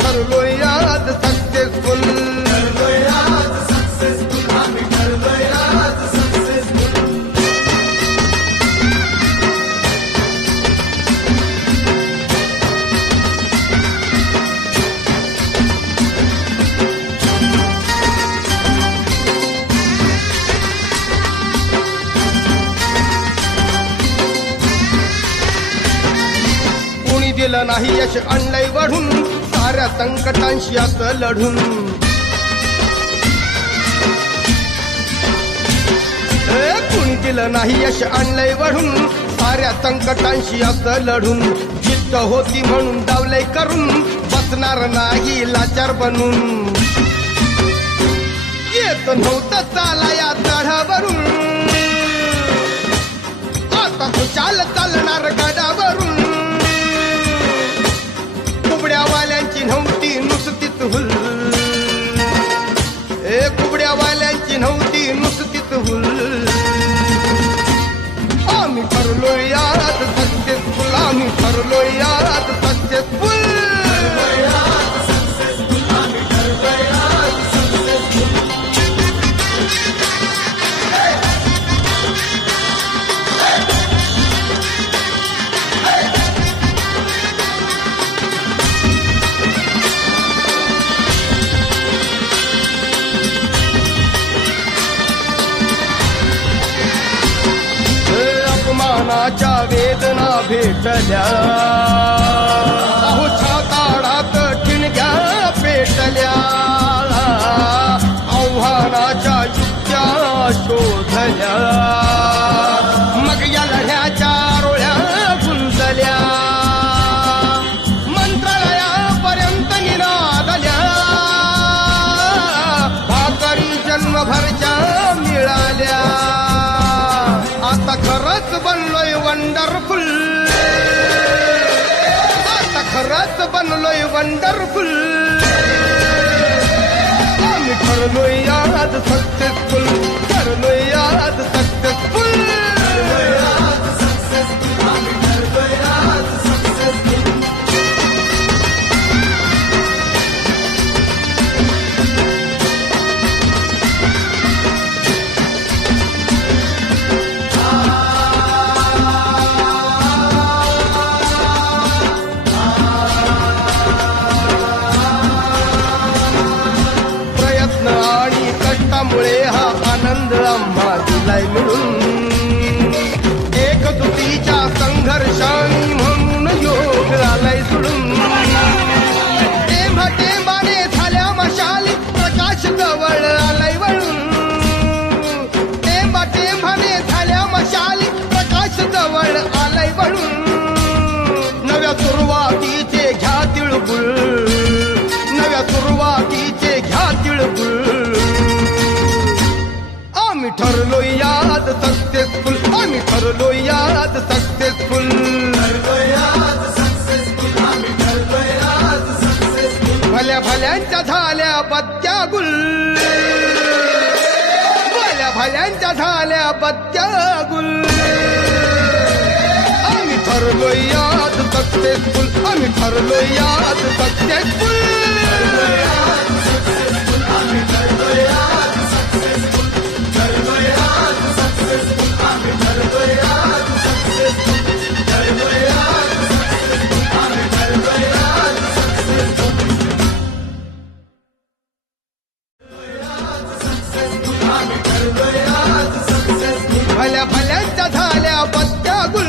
ठरलोय successful आम्ही ठरलोय यात successful कोणी दिलं नाही यश आणलंय वाढून. साऱ्या संकटांशी असं लढून. ए, कुणी दिलं नाही यश आणलंय वढून साऱ्या संकटांशी असं लढून. जिद्द होती म्हणून डावलंय करून. बसणार नाही लाचार बनून. येत नव्हतं चाला या चढावरून आता खुशाल चालणार गडावरून आम्ही ठरलो यात सक्सेसफुल आम्ही ठरलो यात सक्सेसफुल मनाच्या वेदना भेटल्या. अहो छाताडात ठिणग्या पेटल्या. आव्हानाच्या युक्त्या शोधल्या. बनलोय वंडरफुल आता खरंच बनलोय वंडरफुल आम्ही ठरलोय याद सक्सेसफुल ठरलोय याद घ्या आम्ही ठरलो याद सक्सेसफुल आम्ही ठरलो याद सक्सेसफुल. भल्या भल्यांच्या झाल्या बत्त्या गुल. भल्या भल्यांच्या झाल्या बत्त्या गुल. आम्ही ठरलो याद सक्सेसफुल आम्ही ठरलो याद सक्सेसफुल. भल्या भल्यांच्या